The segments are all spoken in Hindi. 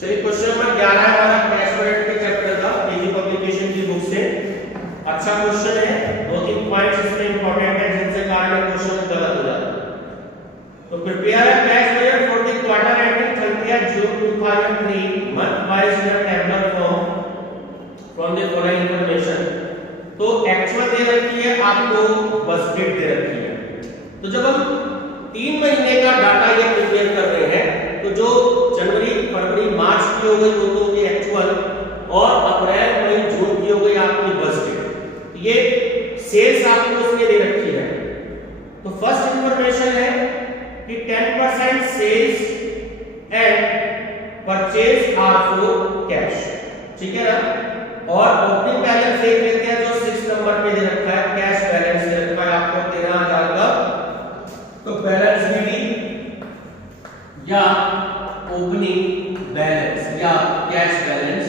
चलिए क्वेश्चन नंबर 11 है हमारा कैश प्रोडक्ट के चैप्टर का केजी पब्लिकेशन की बुक से। अच्छा क्वेश्चन है, दो तीन पॉइंट्स इसमें इंपॉर्टेंट है जिनसे कारण क्वेश्चन गलत हो जाता है। तो prepare a cash budget for the quarter ending 30th June 2003 month wise in a tabular form from the following information. तो एक्चुअल दे रखी है, आपको बजट दे रखी है। तो जब हम 3 महीने का डाटा ये प्रिपेयर कर रहे हैं तो जो जनवरी फरवरी मार्च की हो गई वो तो होगी एक्चुअल, और अप्रैल मई जून की हो गई आपकी बजट। ये सेल्स आपको उसमें दे रखी है। तो फर्स्ट इंफॉर्मेशन है कि 10% sales and purchase are for cash, ठीक है ना। और ओपनिंग बैलेंस देख लेते हैं जो 6 नंबर पे दे रखा है, कैश बैलेंस दे रखा है आपको 13,000 का। तो बैलेंस शीट या ओपनिंग बैलेंस या कैश बैलेंस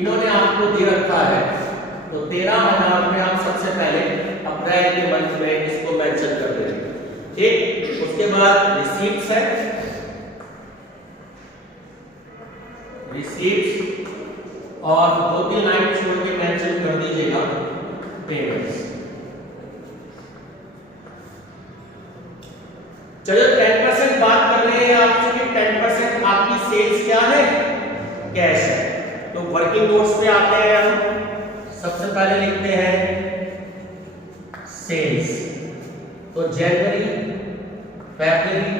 इन्होंने आपको दे रखा है। तो 13,000 में आप सबसे पहले अप्रैल के मंथ में इसको मेंशन कर देंगे, ठीक। उसके बाद रिसीट्स है, रिसीट्स, और 2-3 लाइन छोड़ के मेंशन कर दीजिएगा पेमेंट्स। चलो 10% बात कर रहे हैं आपसे कि 10% आपकी सेल्स क्या है, कैश है। तो वर्किंग नोट्स पे आते हैं हम, सबसे पहले लिखते हैं सेल्स। तो जनवरी, फरवरी,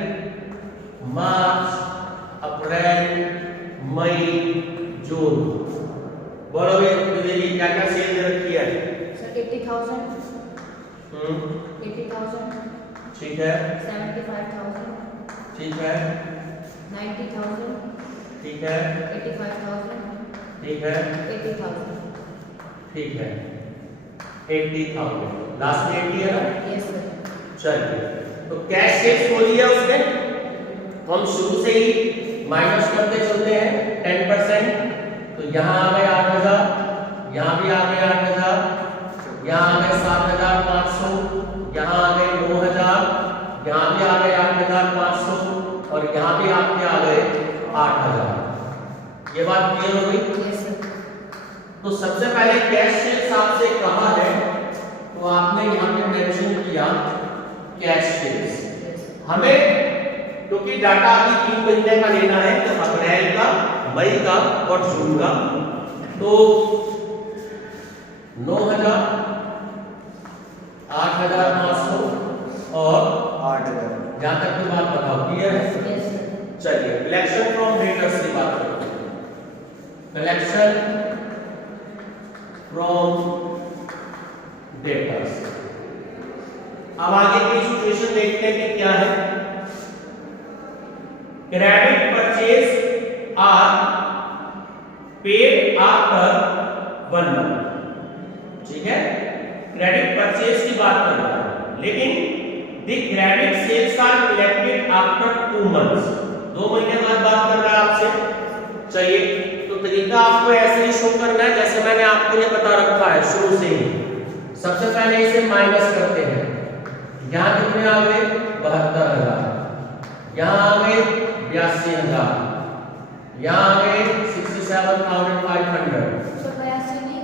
मार्च, अप्रैल, मई, जून। बोलो ये क्या क्या सेल दे रखी है सर? 80,000, 80,000, ठीक है, 75,000, ठीक है, 90,000, ठीक है, 85,000, ठीक है, 80,000। ठीक है, 80,000 लास्ट में 80 है ना। Yes sir. चलिए, तो कैश सेल्स बोली है उसमें हम शुरू से ही माइनस करते चलते हैं 10%। तो यहाँ आ गए 8,000, यहाँ भी आ गए 8,000, यहाँ आ गए 7,500, यहाँ आ गए 9,000, यहाँ भी आ गए 8,500, और यहाँ भी आपके आ गए 8,000। ये बात क्लियर हो गई? Yes sir. तो सबसे पहले कैश सेल्स आपसे कहा है तो आपने यहाँ पे मेंशन किया कैश सेल्स। हमें क्योंकि डाटा अभी 3 महीने का लेना है, तो अप्रैल का, मई का और जून का। तो 9,000, 8,500 और 8,000। जहां तक की बात बताओ, क्लियर है? Yes sir. चलिए कलेक्शन फ्रॉम डेटर्स की बात करते हैं। Collection from debtors. अब आगे की सिचुएशन देखते हैं कि क्या है। Credit purchase are paid after 1 month, ठीक है। क्रेडिट परचेज की बात कर रहा है, लेकिन the credit sales are collected after 2 months. 2 महीने बाद बात कर रहा है आपसे। चाहिए तो तरीका आपको ऐसे ही शो करना है जैसे मैंने आपको ये बता रखा है शुरू से ही। सबसे पहले इसे माइनस करते हैं। यहाँ कितने आ गए? 72,000, यहाँ आ गए 82,000, यहाँ आ गए 67,500। सर 82 नहीं,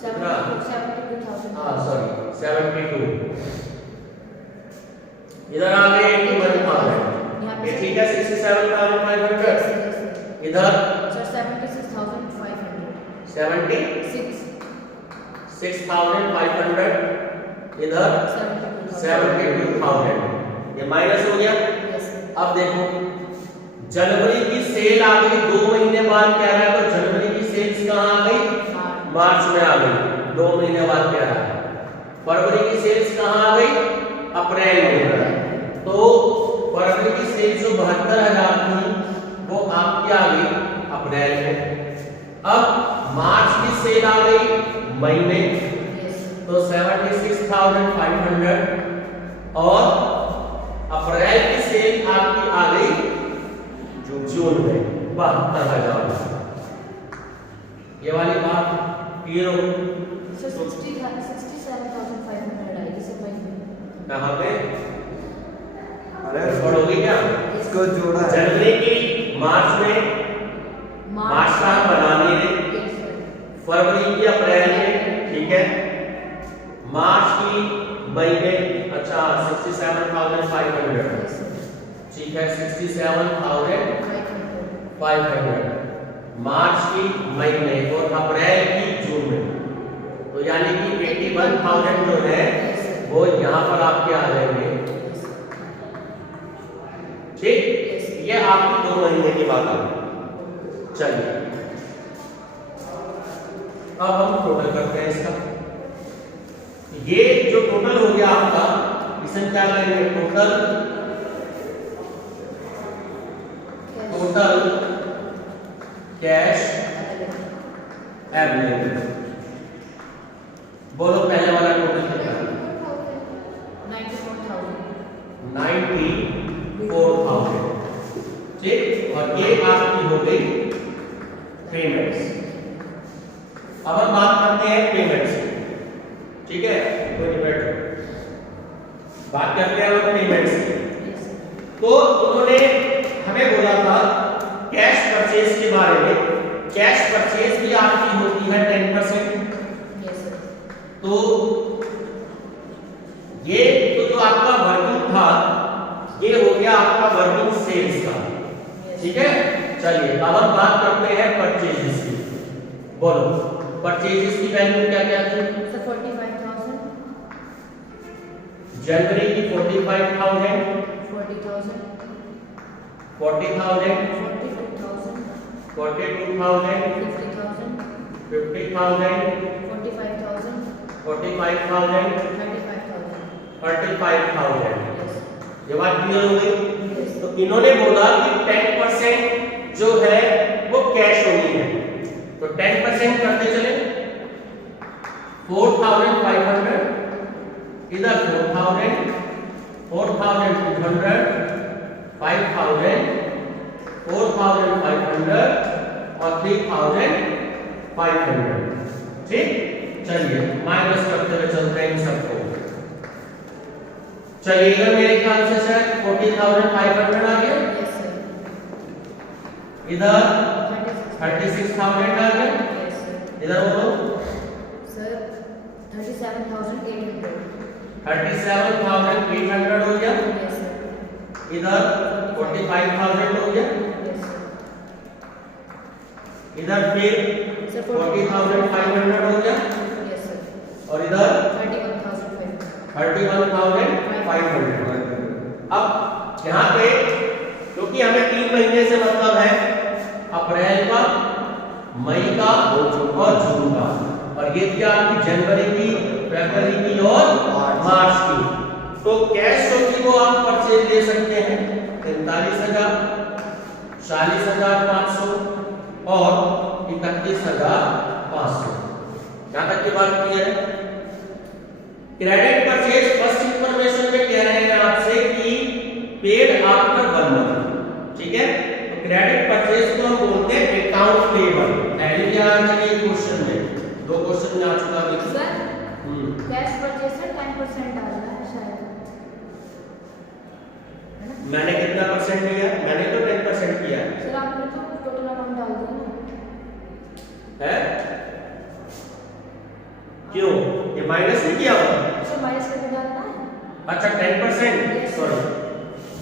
72,000। हाँ सॉरी 72। इधर आ गए 81,000, ये ठीक है 67,500। इधर सर 76,500। 76,500, इधर 72,000। ये माइनस हो गया। Yes sir. अब देखो जनवरी की सेल आ गई 2 महीने बाद, कह रहा है तो जनवरी की सेल्स कहां आ गई? मार्च में आ गई, 2 महीने बाद कह रहा है। फरवरी की सेल्स कहां आ गई? अप्रैल में। तो फरवरी की सेल्स जो 72,000 थी वो आपकी आ गई अप्रैल में। अब मार्च की सेल आ गई मई में, तो 76,500, और अप्रैल की सेल आपकी आ गई जून में 72,000। ये वाली बात क्लियर हो? सर 67,500 आएगी सर मई में। कहां पे? अरे गड़बड़ हो गई क्या? इसको जोड़ा है। जनवरी की मार्च में Yes, sir. ठीक है, 67,500 मार्च की, मई में और अप्रैल की, जून में। तो यानी कि 81,000 जो है वो यहाँ पर आपके आ जाएंगे। ठीक, ये आपकी 2 महीने की बात आ गई। चलिए अब हम टोटल करते हैं इसका। ये जो टोटल हो गया आपका, इसमें क्या करेंगे? Total cash available. बोलो पहले वाला टोटल कितना? 94,000। ठीक, और ये आपकी हो गई पेमेंट्स। अब हम बात करते हैं पेमेंट्स की। ठीक है, कोई नहीं बैठो, बात करते हैं हम पेमेंट्स की। तो उन्होंने हमें बोला था कैश परचेज के बारे में। कैश परचेज भी आपकी होती है 10%। तो ये तो जो आपका वर्किंग था ये हो गया आपका वर्किंग सेल्स का। ठीक है, चलिए अब हम बात करते हैं परचेजेस की। बोलो परचेजेस की वैल्यू क्या क्या थी? 45,000, जनवरी की 45,000, 40,000, 40,000, 42,000, 42,000, 50,000, 50,000, 45,000, 45,000, 35,000। ये बात क्लियर हो गई? तो इन्होंने बोला कि 10% जो है वो कैश होनी है। तो 10% करते चले। 4,500, इधर 4,000, 4,200, 5,000, 4,500 और 3,500। ठीक, चलिए माइनस करते हुए चलते हैं इन सबको। चलिए इधर मेरे ख्याल से शायद 40,500 आ गया, इधर 36,000 आ गया, इधर बोलो सर 37,800। 37,800 हो गया, यस सर। इधर 45,000 हो गया, इधर फिर 40,500 हो गया, यस सर। और इधर 31,500। 31,500। अब यहाँ पे क्योंकि हमें 3 महीने से मतलब है अप्रैल का, मई का और जून का, और ये थी आपकी जनवरी की, फरवरी की और मार्च की। तो कैश जो थी वो आप परचेज दे सकते हैं 43,000, 40,500 और 31,500। यहां तक की बात क्लियर है? क्रेडिट परचेज फर्स्ट इंफॉर्मेशन में कह रहे हैं आपसे कि पेड आफ्टर 1 मंथ। ठीक है, तो क्रेडिट परचेज को हम बोलते हैं अकाउंट पेबल। पहले भी आया था ये क्वेश्चन में, 2 क्वेश्चन में आ चुका है सर कैश परचेज से 10% आ रहा है शायद। मैंने कितना परसेंट लिया? मैंने तो 10% किया सर आपने तो टोटल अमाउंट डाल दिया है। क्यों? ये माइनस नहीं किया हुआ? सर माइनस करके डालना है। अच्छा 10%, सॉरी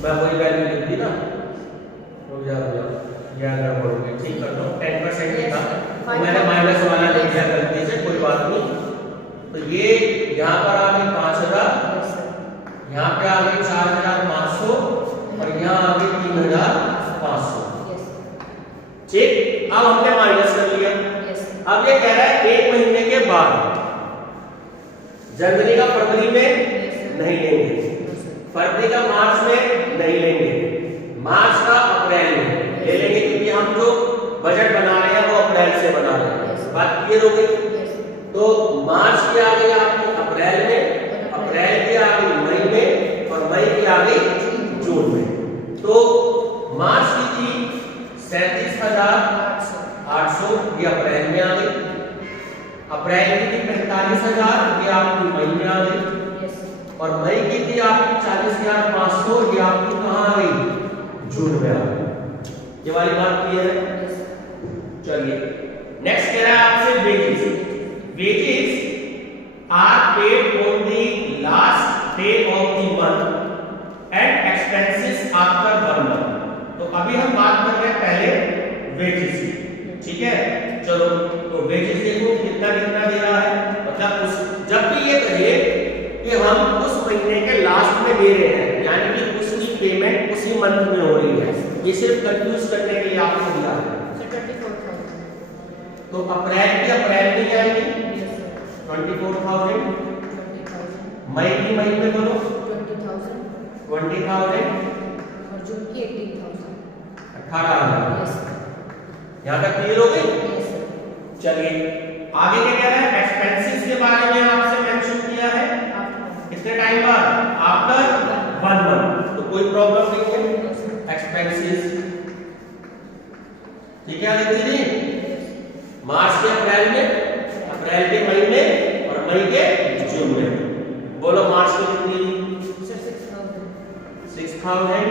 मैं वही वैल्यू लिख दी ना, रुक जा ये अगर बोलोगे ठीक कर दो। 10% ही था तो मैंने माइनस वाला लिख दिया गलती से, कोई बात नहीं। तो ये यहाँ पर आ गई 5,000, यहाँ पे आ गई 4,500 और यहाँ आ गई 3,500। ठीक, अब हमने माइनस कर लिया। अब ये कह रहा है 1 महीने के बाद, जनवरी का फरवरी में नहीं लेंगे, फरवरी का मार्च में नहीं लेंगे, मार्च का अप्रैल में ले लेंगे, क्योंकि हम जो बजट बना रहे हैं वो अप्रैल से बना रहे हैं। बात क्लियर हो गई? तो मार्च की आ गई आपकी अप्रैल में, अप्रैल की आ गई मई में और मई की आ गई जून में। तो मार्च की थी 37,800, ये अप्रैल में आ गई। अप्रैल की थी 45,000, ये आपकी मई में आ गई। और मई की थी आपकी 40,500, ये आपकी कहाँ आ गई? जून में आ गई। ये वाली बात क्लियर है? चलिए नेक्स्ट कह रहा है आपसे wages. Wages are paid on the last day of the month and after 1 month. तो अभी हम बात कर रहे हैं पहले वेजेस की, ठीक है। चलो तो वेजेस देखो कितना कितना दे रहा है, मतलब उस जब भी ये कहिए कि हम उस महीने के लास्ट में दे रहे हैं, यानी कि उसकी पेमेंट उसी मंथ में हो रही है, ये सिर्फ कंफ्यूज करने के लिए आपको दिया है। तो अप्रैल की अप्रैल में जाएगी 24,000, मई की मई में बोलो 20,000 और जून की 18,000। 18,000। यहाँ तक क्लियर हो गई? चलिए आगे क्या कह रहा है, एक्सपेंसेस के बारे में आपसे मेंशन किया है कितने टाइम बाद, आफ्टर 1 मंथ। तो कोई प्रॉब्लम नहीं है, एक्सपेंसेस ठीक है। देखिए जी मार्च के अप्रैल में, अप्रैल के मई में और मई के जून में। बोलो मार्च में कितनी? 6,000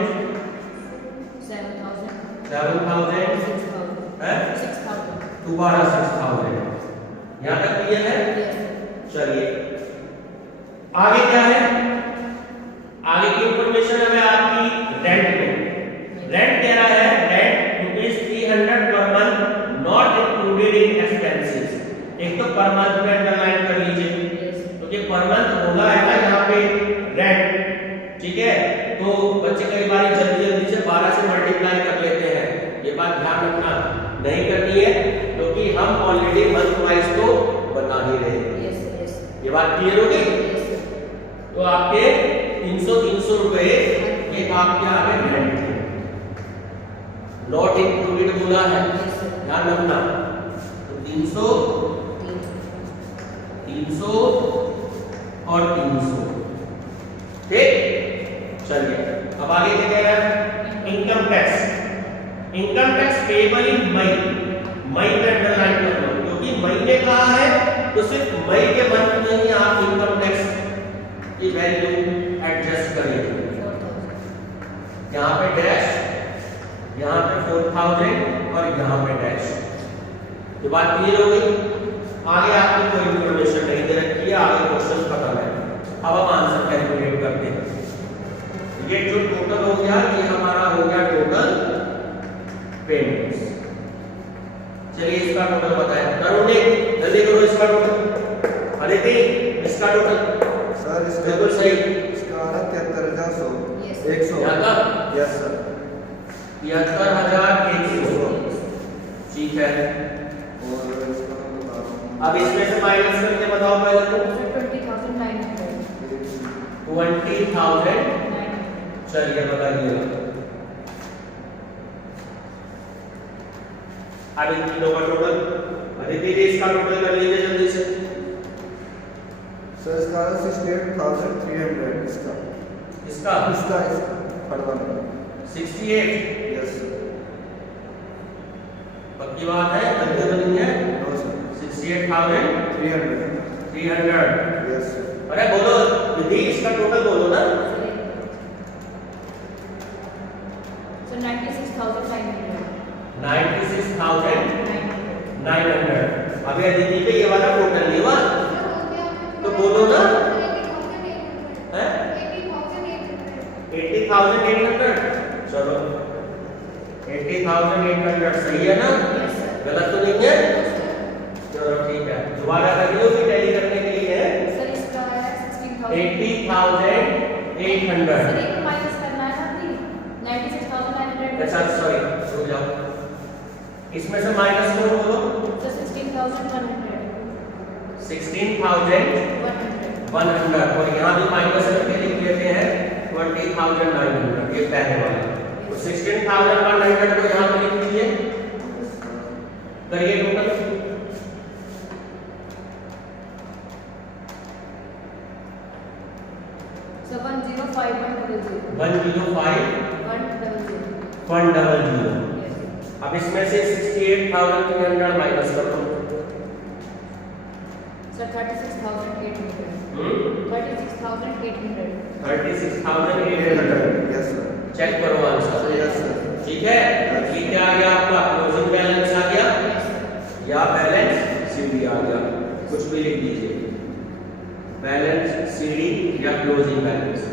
7,000 है, दोबारा 6,000। यहाँ तक क्लियर है? चलिए आगे क्या है, आगे की इंफॉर्मेशन हमें आपकी रेंट में। रेंट कह रहा है rent ₹300 per month not included in expenses. एक तो पर मंथ में अंडरलाइन कर लीजिए, क्योंकि पर मंथ बोला है ना यहाँ पे रेंट, ठीक है। तो बच्चे कई बार जल्दी जल्दी से 12 से मल्टीप्लाई कर लेते हैं, ये बात ध्यान रखना नहीं करनी है, क्योंकि हम ऑलरेडी मंथ वाइज तो बना ही रहे हैं। ये बात क्लियर हो गई? तो आपके 300 रुपए ये आपके आगे रेंट नॉट इंक्लूडेड बोला है, ध्यान रखना। तो 300 और 300, ठीक। चलिए अब आगे क्या कह रहा है, income tax. Income tax payable in May, मई में अंडरलाइन कर लो, क्योंकि मई ने कहा है तो सिर्फ मई के मंथ में ही आप इनकम टैक्स की वैल्यू एडजस्ट करेंगे। यहाँ पे डैश, यहाँ पे 4,000 और यहाँ पे डैश। तो बात क्लियर हो गई? आगे आपकी कोई इंफॉर्मेशन नहीं दे रखी है, आगे क्वेश्चन खत्म है। अब हम आंसर कैलकुलेट करते हैं। ये जो टोटल हो गया ये हमारा हो गया टोटल पेमेंट्स। चलिए इसका टोटल बताएं, करो ने जल्दी करो इसका टोटल। अदिति इसका टोटल सर इसका बिल्कुल सही, इसका 73,100 यस सर 73,100, ठीक है। और इसका मैं बता रहा हूं, अब इसमें से माइनस करके बताओ पहले तो 20,900। 20,000। चलिए बताइए अब इन तीनों का टोटल, अदिति जी इसका टोटल कर लीजिए जल्दी से। सर इसका 68,300 इसका इसका इसका पढ़वा 68, यस सर। पक्की बात है, गलती तो नहीं है? No sir 68,300, 300 yes sir. अरे बोलो दीदी इसका टोटल बोलो ना। 96,900। 96,900। अभी अदिति पे ये वाला टोटल नहीं हुआ तो बोलो ना, है 80,800। चलो 80,800 सही है ना, गलत तो नहीं है? चलो ठीक है, दोबारा कर लियो फिर टैली करने के लिए है। सर इसका है 16,000। 80,800। सर एक माइनस करना है ना अभी 96,900। अच्छा सॉरी रुक जाओ, इसमें से माइनस करो बोलो। तो 16,100। 16,100 और यहाँ भी माइनस करके लिख लेते हैं 20,900, ये पहले वाला। तो 16,100 को यहाँ पे लिख लीजिए, करिए टोटल। So 105,100. 105,100। अब इसमें से 68,300 माइनस कर दो। सर 36,800। 36,800। 36,800 yes sir. चेक करो आंसर। Yes sir. ठीक है, ये क्या आ गया आपका, क्लोजिंग बैलेंस आ गया या बैलेंस सीडी आ गया, कुछ भी लिख दीजिए, बैलेंस सीडी या क्लोजिंग बैलेंस।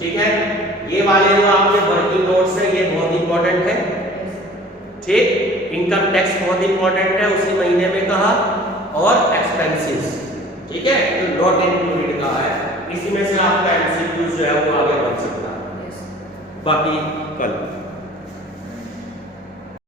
ठीक है, ये वाले जो आपके वर्किंग नोट्स है ये बहुत इंपॉर्टेंट है, ठीक। इनकम टैक्स बहुत इंपॉर्टेंट है, उसी महीने में कहा, और एक्सपेंसेस, ठीक है, तो नॉट इंक्लूडेड कहा है। इसी में से आपका एमसीक्यू जो है वो आगे बढ़ सकता है। बाकी